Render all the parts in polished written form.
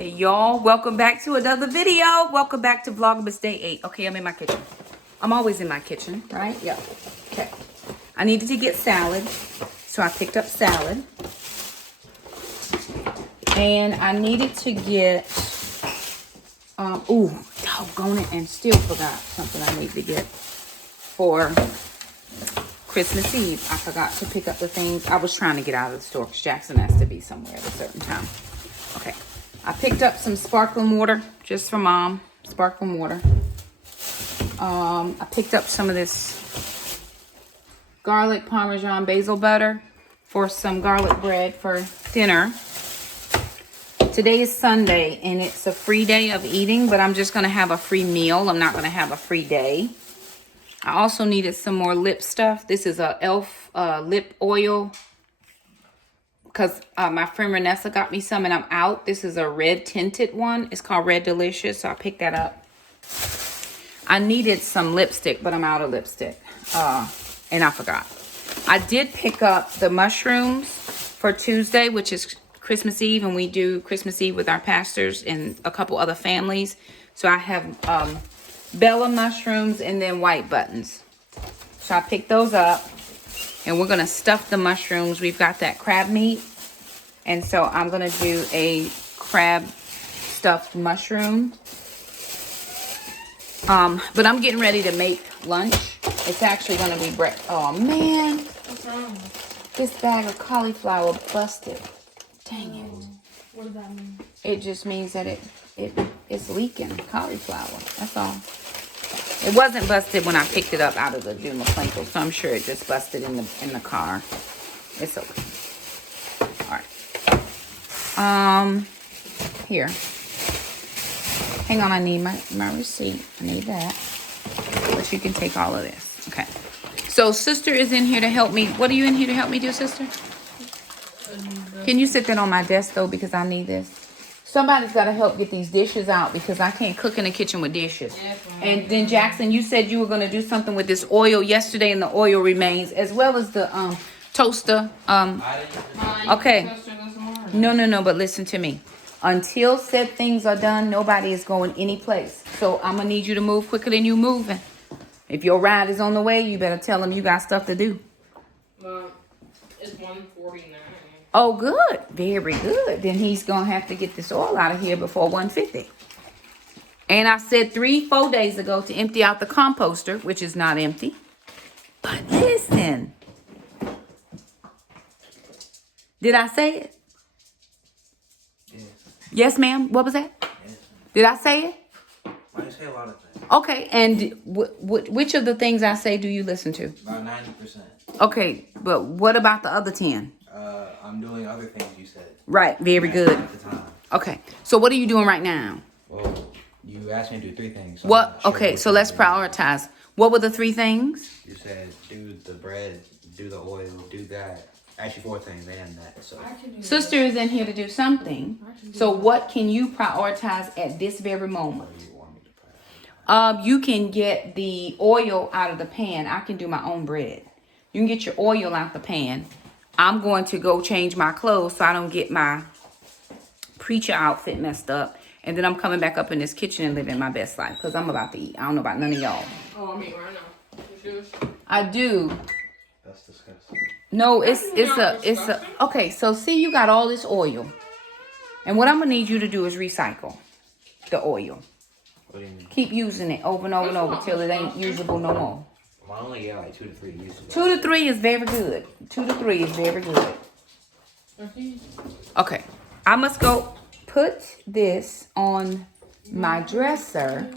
Hey y'all, welcome back to another video. Welcome back to Vlogmas Day 8. Okay, I'm in my kitchen. I'm always in my kitchen, right? Yeah. Okay. I needed to get salad, so I picked up salad. And I needed to get, ooh, doggone it, and still forgot something I need to get for Christmas Eve. I forgot to pick up the things. I was trying to get out of the store because Jackson has to be somewhere at a certain time. Okay. I picked up some sparkling water just for Mom. Sparkling water. I picked up some of this garlic Parmesan basil butter for some garlic bread for dinner. Today is Sunday and it's a free day of eating, but I'm just going to have a free meal. I'm not going to have a free day. I also needed some more lip stuff. This is a e.l.f. Lip oil. Because my friend Renessa got me some and I'm out. This is a red tinted one. It's called Red Delicious. So I picked that up. I needed some lipstick, but I'm out of lipstick. And I forgot. I did pick up the mushrooms for Tuesday, which is Christmas Eve. And we do Christmas Eve with our pastors and a couple other families. So I have Bella mushrooms and then white buttons. So I picked those up. And we're going to stuff the mushrooms. We've got that crab meat. And so I'm going to do a crab stuffed mushroom. But I'm getting ready to make lunch. It's actually going to be breakfast. Oh, man. What's wrong? This bag of cauliflower busted. Dang it. What does that mean? It just means that it's leaking cauliflower. That's all. It wasn't busted when I picked it up out of the Duma Plankle, so I'm sure it just busted in the car. It's okay. All right. Here. Hang on, I need my receipt. I need that. But you can take all of this. Okay. So sister is in here to help me. What are you in here to help me do, sister? Can you sit that on my desk though, because I need this? Somebody's got to help get these dishes out because I can't cook in the kitchen with dishes. And then Jackson, you said you were going to do something with this oil yesterday and the oil remains as well as the toaster. Okay. No, but listen to me. Until said things are done, nobody is going any place. So I'm going to need you to move quicker than you moving. If your ride is on the way, you better tell them you got stuff to do. It's 1:49. Oh, good. Very good. Then he's going to have to get this oil out of here before 1:50. And I said 3-4 days ago to empty out the composter, which is not empty. But listen. Did I say it? Yes. Yes, ma'am. What was that? Yes. Did I say it? I say a lot of things. Okay. And which of the things I say do you listen to? About 90%. Okay. But what about the other 10? I'm doing other things you said. Right. Very good. At the time. Okay. So what are you doing right now? Well, you asked me to do 3 things. So What? Okay. So let's prioritize. What were the 3 things? You said do the bread, do the oil, do that. Actually 4 things and that. So Sister is in here to do something. So what can you prioritize at this very moment? what do you want me to prioritize? You can get the oil out of the pan. I can do my own bread. You can get your oil out the pan. I'm going to go change my clothes so I don't get my preacher outfit messed up. And then I'm coming back up in this kitchen and living my best life because I'm about to eat. I don't know about none of y'all. Oh, I'm eating right now. You yours? I do. That's disgusting. No, it's not a disgusting. okay. So see, you got all this oil, and what I'm gonna need you to do is recycle the oil. What do you mean? Keep using it over and over and over till it ain't usable no more. I only get like 2 to 3 uses. 2 to 3 is very good. 2 to 3 is very good. Okay, I must go put this on my dresser.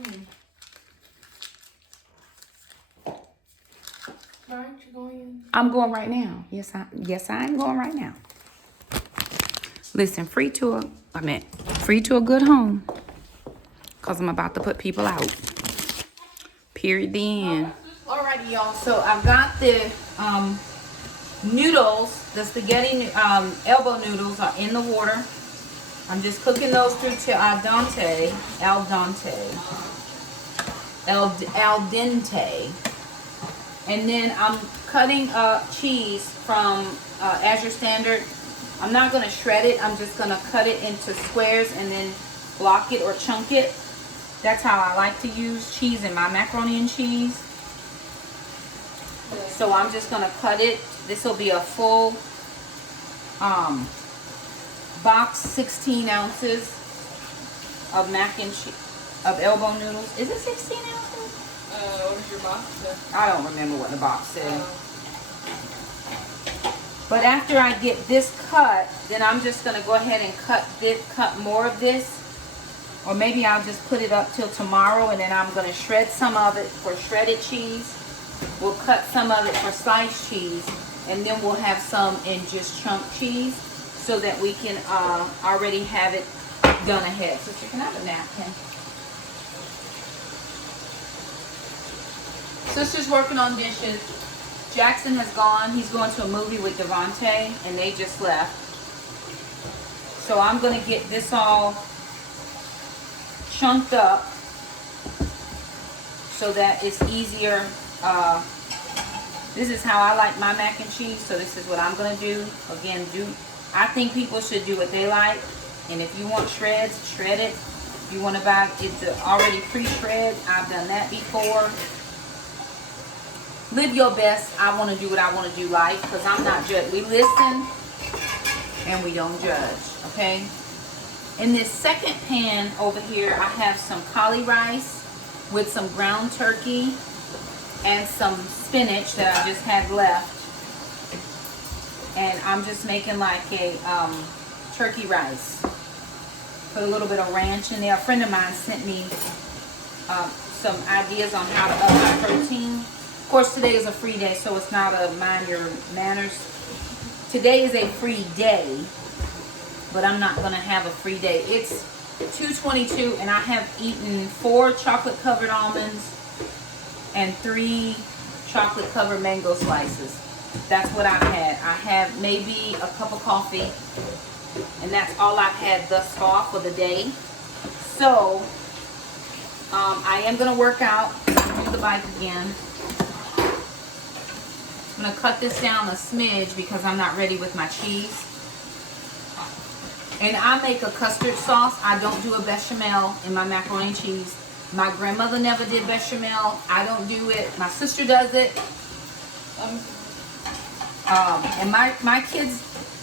Aren't you going? I'm going right now. Yes, I am going right now. Listen, free to a good home. Cause I'm about to put people out. Period. The end. Alrighty, y'all. So I've got the noodles. The spaghetti elbow noodles are in the water. I'm just cooking those through to al dente. And then I'm cutting cheese from Azure Standard. I'm not going to shred it. I'm just going to cut it into squares and then block it or chunk it. That's how I like to use cheese in my macaroni and cheese. So I'm just gonna cut it. This will be a full box, 16 ounces of mac and cheese, of elbow noodles. Is it 16 ounces? What does your box say? I don't remember what the box said. But after I get this cut, then I'm just gonna go ahead and cut more of this. Or maybe I'll just put it up till tomorrow, and then I'm gonna shred some of it for shredded cheese. We'll cut some of it for sliced cheese, and then we'll have some in just chunk cheese, so that we can already have it done ahead. Sister, can I have a napkin? Sister's working on dishes. Jackson has gone. He's going to a movie with Devontae, and they just left. So I'm going to get this all chunked up so that it's easier. This is how I like my mac and cheese, so this is what I'm going to do. Again, I think people should do what they like, and if you want shreds, shred it. If you want to buy it already pre-shred, I've done that before. Live your best. I want to do what I want to do life, because I'm not judged. We listen and we don't judge, okay? In this second pan over here, I have some cauli rice with some ground turkey and some spinach that I just had left. And I'm just making like a turkey rice. Put a little bit of ranch in there. A friend of mine sent me some ideas on how to up my protein. Of course, today is a free day, so it's not a mind your manners. Today is a free day, but I'm not gonna have a free day. It's 2:22, and I have eaten 4 chocolate covered almonds and 3 chocolate covered mango slices. That's what I've had. I have maybe a cup of coffee, and that's all I've had thus far for the day. So I am gonna work out, do the bike again. I'm gonna cut this down a smidge because I'm not ready with my cheese. And I make a custard sauce. I don't do a bechamel in my macaroni and cheese. My grandmother never did bechamel. I don't do it. My sister does it. And my kids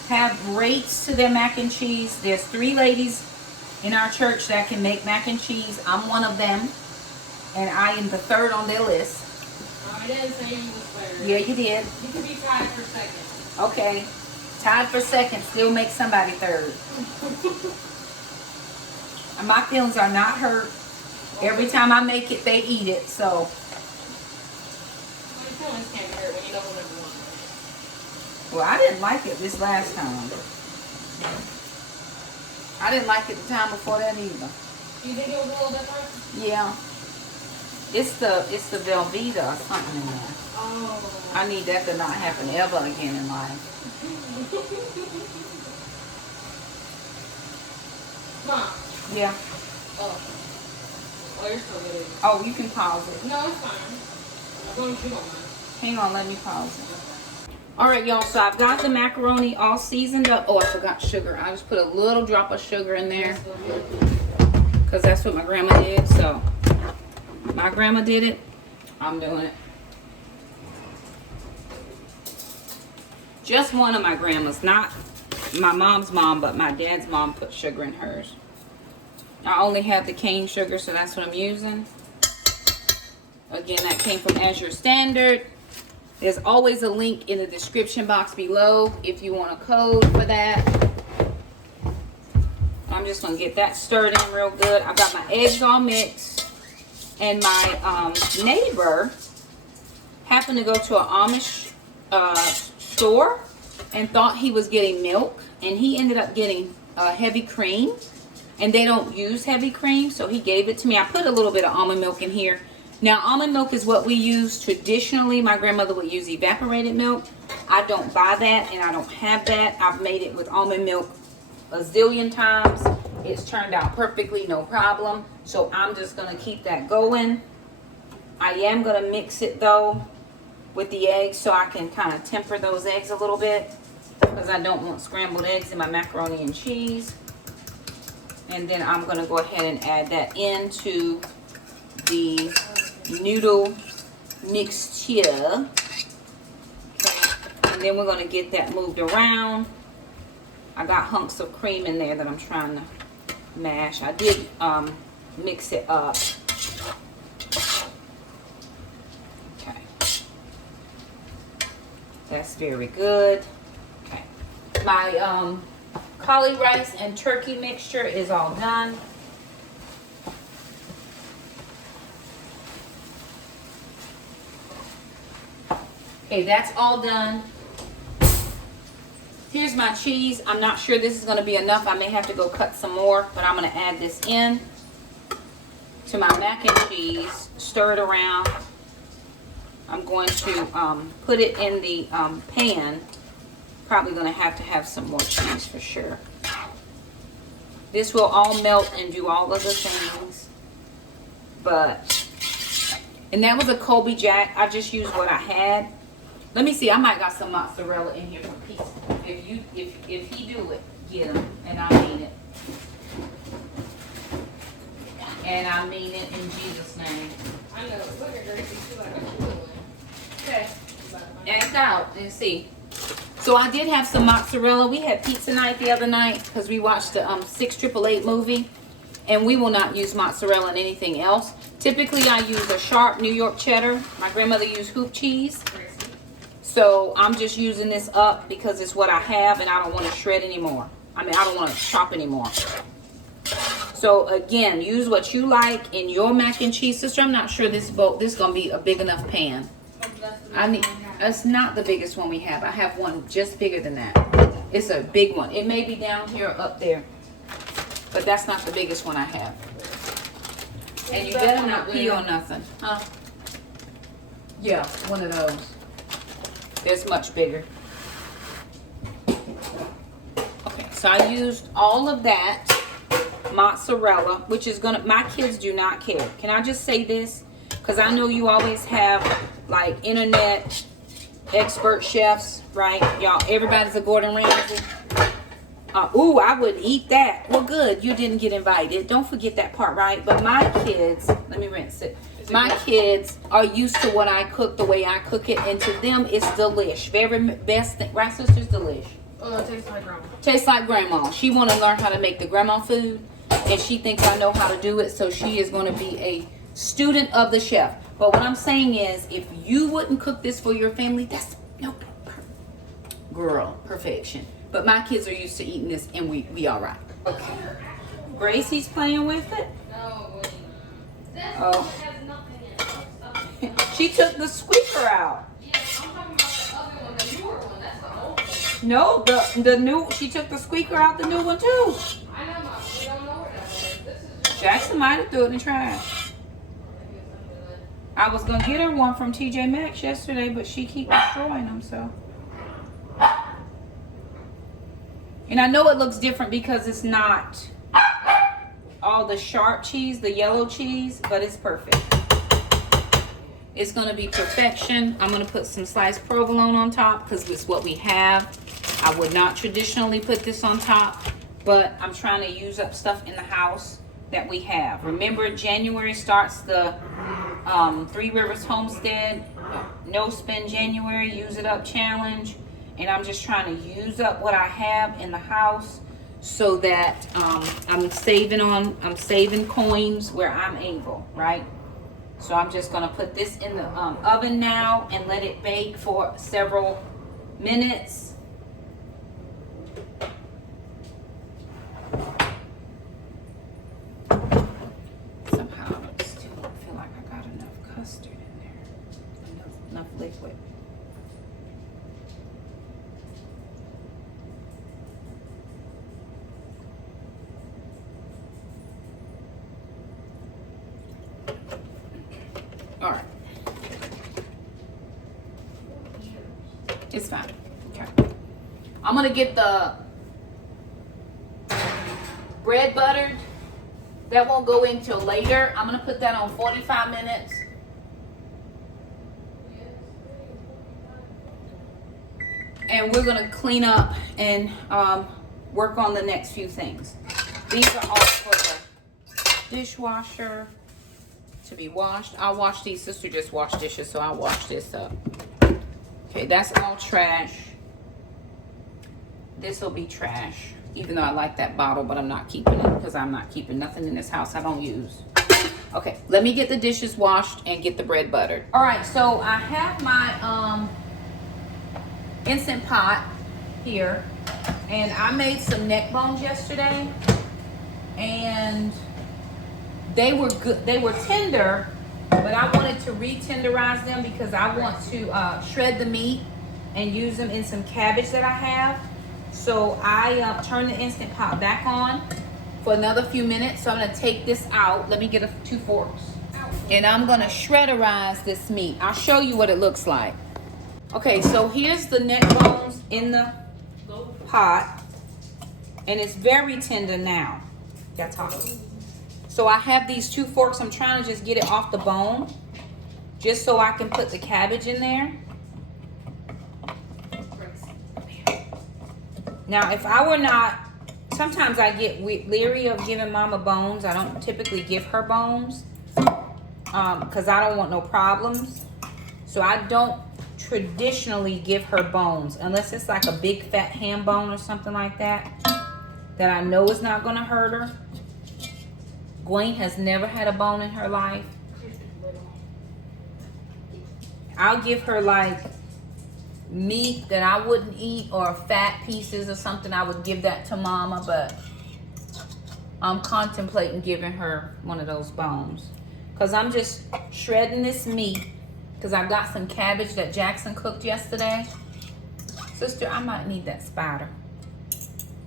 have rates to their mac and cheese. There's 3 ladies in our church that can make mac and cheese. I'm one of them, and I am the 3rd on their list. I didn't say you was 3rd. Yeah, you did. You could be tied for 2nd. Okay. Tied for 2nd, still make somebody 3rd. And my feelings are not hurt. Every time I make it, they eat it, so. My feelings can't be hurt when you know who number 1 is. Well, I didn't like it this last time. I didn't like it the time before that either. You think it was a little different? Yeah. It's the Velveeta or something in there. Oh. I need that to not happen ever again in life. Mom. Yeah. Oh. Oh, you're still good. Oh, you can pause it. No, it's fine. As long as you don't mind. Hang on, let me pause it. Alright, y'all, so I've got the macaroni all seasoned up. Oh, I forgot sugar. I just put a little drop of sugar in there, because that's what my grandma did. So, my grandma did it. I'm doing it. Just one of my grandmas, not my mom's mom, but my dad's mom put sugar in hers. I only have the cane sugar, so that's what I'm using. Again, that came from Azure Standard. There's always a link in the description box below if you want a code for that. I'm just going to get that stirred in real good. I've got my eggs all mixed. And my neighbor happened to go to an Amish store and thought he was getting milk. And he ended up getting heavy cream. And they don't use heavy cream, so he gave it to me. I put a little bit of almond milk in here. Now, almond milk is what we use traditionally. My grandmother would use evaporated milk. I don't buy that, and I don't have that. I've made it with almond milk a zillion times. It's turned out perfectly, no problem. So I'm just going to keep that going. I am going to mix it, though, with the eggs so I can kind of temper those eggs a little bit, because I don't want scrambled eggs in my macaroni and cheese. And then I'm gonna go ahead and add that into the noodle mixture. Okay. And then we're gonna get that moved around. I got hunks of cream in there that I'm trying to mash. I did mix it up. Okay. That's very good. Okay. My cauli rice and turkey mixture is all done. Okay, that's all done. Here's my cheese. I'm not sure this is going to be enough. I may have to go cut some more, but I'm going to add this in to my mac and cheese. Stir it around. I'm going to put it in the pan. Probably going to have some more cheese for sure. This will all melt and do all of the things. And that was a Colby Jack. I just used what I had. Let me see. I might got some mozzarella in here for pizza. If he do it, get him. And I mean it. And I mean it in Jesus' name. I know. Look at Gracie. She's like a cool one. Okay. Act out and see. So I did have some mozzarella. We had pizza night the other night because we watched the 6888 movie. And we will not use mozzarella and anything else. Typically, I use a sharp New York cheddar. My grandmother used hoop cheese. So I'm just using this up because it's what I have and I don't want to shred anymore. I don't want to chop anymore. So again, use what you like in your mac and cheese. Sister, I'm not sure this is going to be a big enough pan. It's not the biggest one we have. I have one just bigger than that. It's a big one. It may be down here or up there. But that's not the biggest one I have. And you better not pee on nothing. Huh? Yeah, one of those. There's much bigger. Okay, so I used all of that mozzarella, which is gonna, my kids do not care. Can I just say this? Because I know you always have like internet expert chefs, right? Y'all, everybody's a Gordon Ramsay. Ooh, I would eat that. Well, good. You didn't get invited. Don't forget that part, right? But my kids, let me rinse it. My kids are used to what I cook, the way I cook it, and to them, it's delish. Very best thing. Right, sister's delish. Oh, it tastes like grandma. Tastes like grandma. She want to learn how to make the grandma food, and she thinks I know how to do it, so she is going to be a student of the chef. But what I'm saying is, if you wouldn't cook this for your family, that's no girl, perfection. But my kids are used to eating this, and we all right. Okay. Gracie's playing with it. No. Oh. She took the squeaker out. Yeah, I'm talking about the other one, the newer one. That's the old one. No, the new. She took the squeaker out, the new one too. I know, Mom. We don't know where that one is. This is just. Jackson might have threw it in the trash. I was gonna get her one from TJ Maxx yesterday, but she keeps destroying them. So. And I know it looks different because it's not all the sharp cheese, the yellow cheese, but it's perfect. It's going to be perfection. I'm going to put some sliced provolone on top because it's what we have. I would not traditionally put this on top, but I'm trying to use up stuff in the house that we have. Remember, January starts the Three Rivers Homestead No Spend January, Use It Up challenge. And I'm just trying to use up what I have in the house so that I'm saving coins where I'm able, right? So I'm just gonna put this in the oven now and let it bake for several minutes. Somehow I still don't feel like I got enough custard in there, enough liquid. All right. It's fine. Okay. I'm going to get the bread buttered. That won't go in till later. I'm going to put that on 45 minutes. And we're going to clean up and work on the next few things. These are all for the dishwasher to be washed. I'll wash these. Sister just washed dishes, so I'll wash this up. Okay, that's all trash. This will be trash. Even though I like that bottle, but I'm not keeping it because I'm not keeping nothing in this house I don't use. Okay, let me get the dishes washed and get the bread buttered. All right, so I have my Instant Pot here, and I made some neck bones yesterday, and they were good. They were tender, but I wanted to re-tenderize them because I want to shred the meat and use them in some cabbage that I have. So I turned the Instant Pot back on for another few minutes. So I'm gonna take this out. Let me get 2 forks. And I'm gonna shredderize this meat. I'll show you what it looks like. Okay, so here's the neck bones in the pot. And it's very tender now. That's hot. So I have these 2 forks. I'm trying to just get it off the bone, just so I can put the cabbage in there. Now, if I were not, sometimes I get leery of giving Mama bones. I don't typically give her bones because I don't want no problems. So I don't traditionally give her bones unless it's like a big fat ham bone or something like that I know is not going to hurt her. Gwen has never had a bone in her life. I'll give her like meat that I wouldn't eat or fat pieces or something. I would give that to Mama, but I'm contemplating giving her one of those bones because I'm just shredding this meat because I got some cabbage that Jackson cooked yesterday. Sister, I might need that spider.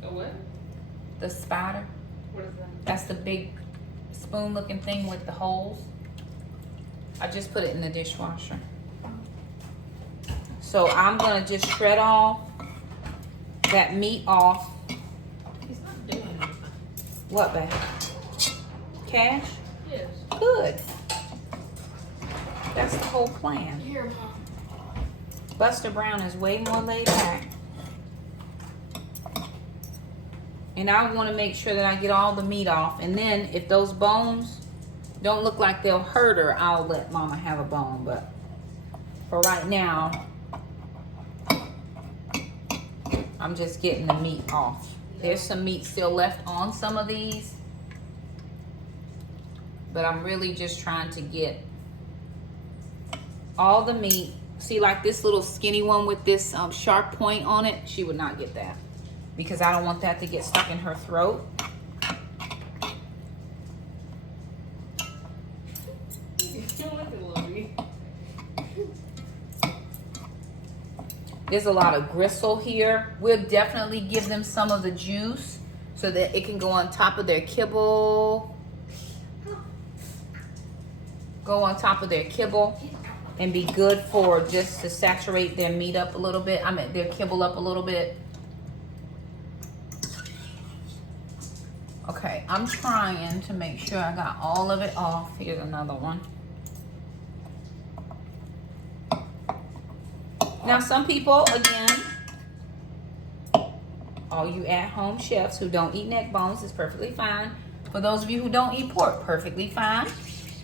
The what? The spider. What is that? That's the big spoon looking thing with the holes. I just put it in the dishwasher. So I'm gonna just shred all that meat off. He's not doing anything. What, babe? Cash? Yes. Good. That's the whole plan. Here, Mom. Buster Brown is way more laid back. And I want to make sure that I get all the meat off. And then if those bones don't look like they'll hurt her, I'll let Mama have a bone. But for right now, I'm just getting the meat off. There's some meat still left on some of these, but I'm really just trying to get all the meat. See, like this little skinny one with this sharp point on it, she would not get that because I don't want that to get stuck in her throat. There's a lot of gristle here. We'll definitely give them some of the juice so that it can go on top of their kibble. Go on top of their kibble and be good for just to saturate their meat up a little bit. I mean, their kibble up a little bit. Okay, I'm trying to make sure I got all of it off. Here's another one. Now, some people, again, all you at-home chefs who don't eat neck bones is perfectly fine. For those of you who don't eat pork, perfectly fine.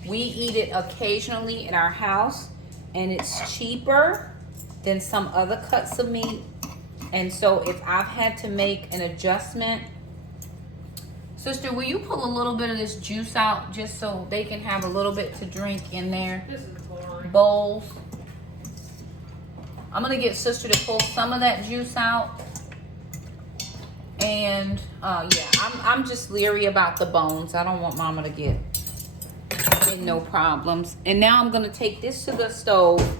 We eat it occasionally at our house, and it's cheaper than some other cuts of meat. And so if I've had to make an adjustment, sister, will you pull a little bit of this juice out just so they can have a little bit to drink in their bowls? I'm gonna get sister to pull some of that juice out. And yeah, I'm just leery about the bones. I don't want Mama to get no problems. And now I'm gonna take this to the stove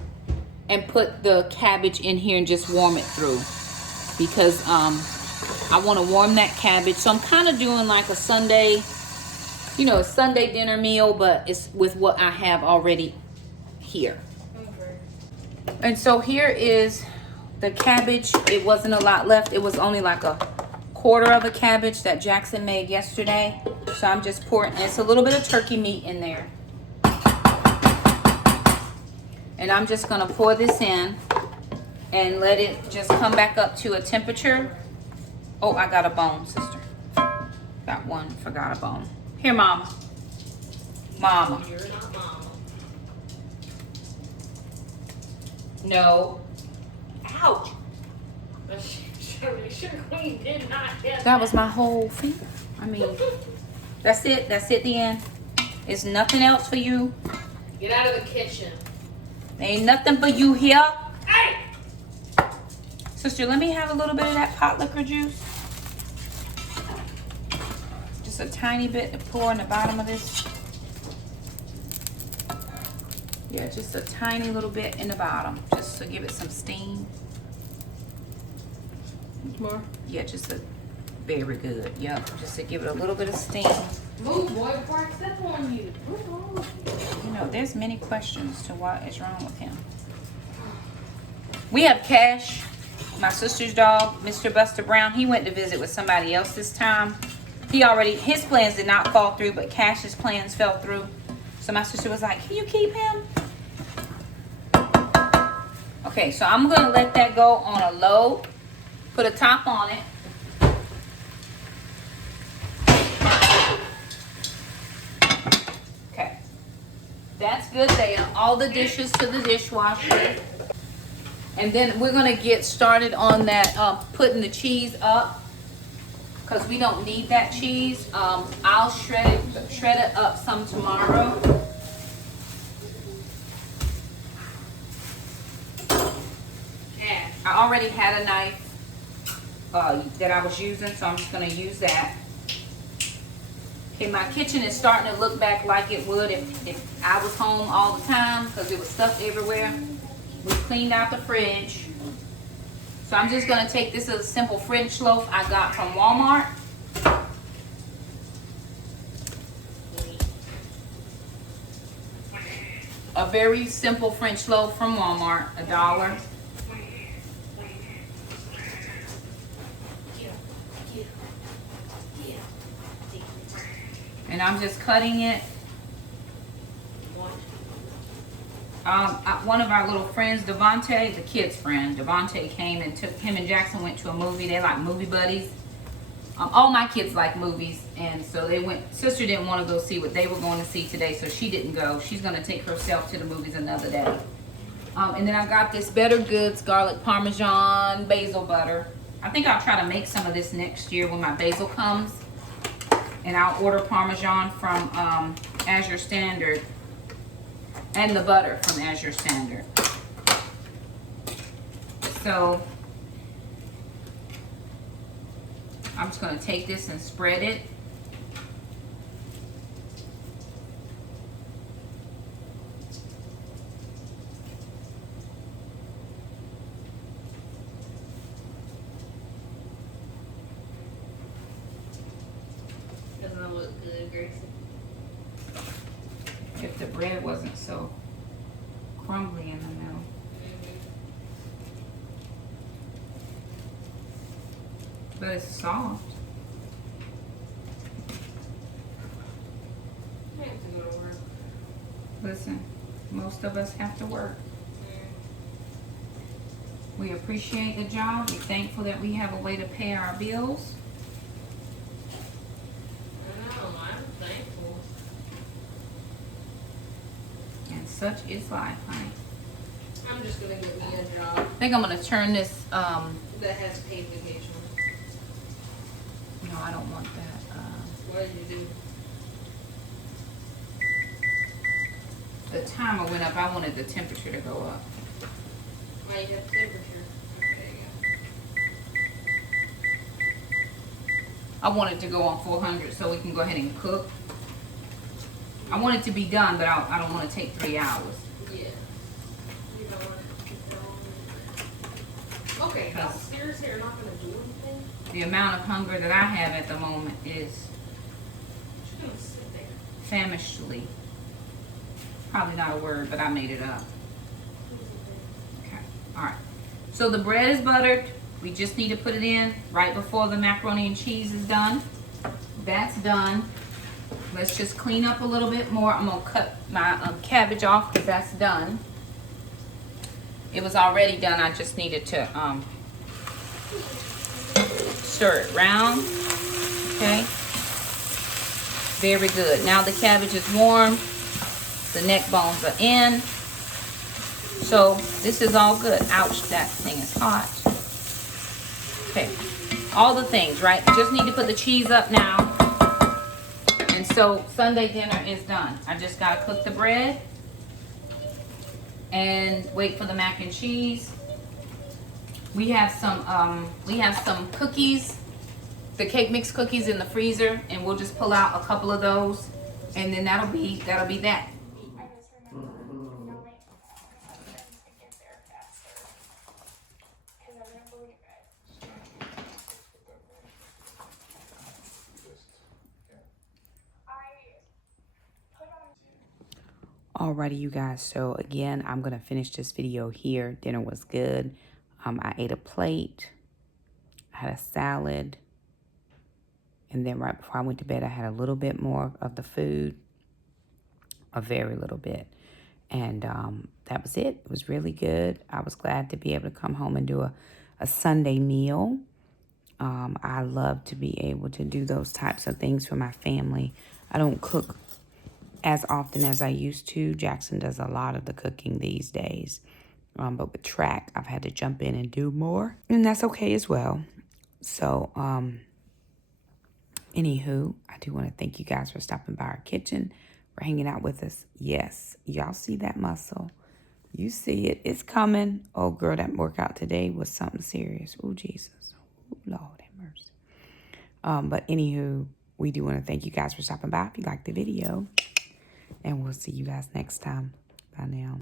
and put the cabbage in here and just warm it through because I want to warm that cabbage. So I'm kind of doing like a Sunday, you know, a Sunday dinner meal, but it's with what I have already here. And so here is the cabbage. It wasn't a lot left. It was only like a quarter of a cabbage that Jackson made yesterday. So I'm just pouring, it's a little bit of turkey meat in there. And I'm just gonna pour this in and let it just come back up to a temperature. Oh, I got a bone, sister. That one forgot a bone. Here, Mama. Mama. You're not mama. No. Ouch. Sugar Queen did not get That was my whole finger. I mean, that's it. That's it, the end. It's nothing else for you. Get out of the kitchen. Ain't nothing for you here. Hey! Sister, let me have a little bit of that pot liquor juice. Just a tiny bit to pour in the bottom of this. Yeah, just a tiny little bit in the bottom, just to give it some steam. More. Yeah, just a very good. Yep, just to give it a little bit of steam. Move, boy, before I step on you. What's wrong with you? You know, there's many questions to what is wrong with him. We have Cash, my sister's dog, Mr. Buster Brown. He went to visit with somebody else this time. His plans did not fall through, but Cash's plans fell through. So my sister was like, can you keep him? Okay, so I'm gonna let that go on a low, put a top on it. Okay, that's good there. All the dishes to the dishwasher. And then we're gonna get started on that, putting the cheese up, because we don't need that cheese. I'll shred it up some tomorrow. I already had a knife that I was using, so I'm just gonna use that. Okay, my kitchen is starting to look back like it would if I was home all the time, because it was stuff everywhere. We cleaned out the fridge. So I'm just gonna take this as a simple French loaf I got from Walmart. A very simple French loaf from Walmart, $1. And I'm just cutting it. One of our little friends, Devontae, the kid's friend, Devontae came and took him and Jackson went to a movie. They're like movie buddies. All my kids like movies, and so they went. Sister didn't want to go see what they were going to see today, so she didn't go. She's going to take herself to the movies another day. And then I got this Better Goods garlic parmesan basil butter. I think I'll try to make some of this next year when my basil comes. And I'll order parmesan from Azure Standard. And the butter from Azure Standard. So I'm just going to take this and spread it. Doesn't look good, Gracie. If the bread wasn't so crumbly in the middle. But it's soft. I have to go to work. Listen, most of us have to work. We appreciate the job. We're thankful that we have a way to pay our bills. I know, I'm thankful. And such is life, honey. I'm just gonna get me a job I think I'm gonna turn this, that has paid vacation. no, I don't want that. What did you do? The timer went up. I wanted the temperature to go up. Why you have temperature? Okay, I want it to go on 400 so we can go ahead and cook. I want it to be done, but I don't want to take 3 hours. yeah. You don't want to keep going. Okay, y'all seriously are not gonna do anything? The amount of hunger that I have at the moment is She's gonna sit there. famishly. Probably not a word, but I made it up. Okay, all right. So the bread is buttered. We just need to put it in right before the macaroni and cheese is done. That's done. Let's just clean up a little bit more. I'm gonna cut my cabbage off because that's done. It was already done. I just needed to stir it round. Okay. Very good. Now the cabbage is warm. The neck bones are in. So this is all good. Ouch, that thing is hot. Okay, all the things, right? Just need to put the cheese up now. And so Sunday dinner is done. I just gotta cook the bread and wait for the mac and cheese. We have some cookies, the cake mix cookies in the freezer, and we'll just pull out a couple of those, and then that'll be that. Alrighty, you guys, so again, I'm gonna finish this video here. Dinner was good. I ate a plate, I had a salad, and then right before I went to bed, I had a little bit more of the food, a very little bit, and that was it. It was really good. I was glad to be able to come home and do a Sunday meal. I love to be able to do those types of things for my family. I don't cook as often as I used to. Jackson does a lot of the cooking these days. But with track, I've had to jump in and do more. And that's okay as well. So, anywho, I do want to thank you guys for stopping by our kitchen, for hanging out with us. Yes, y'all see that muscle. You see it. It's coming. Oh, girl, that workout today was something serious. Oh, Jesus. Oh, Lord have mercy. But anywho, we do want to thank you guys for stopping by. If you liked the video, and we'll see you guys next time. Bye now.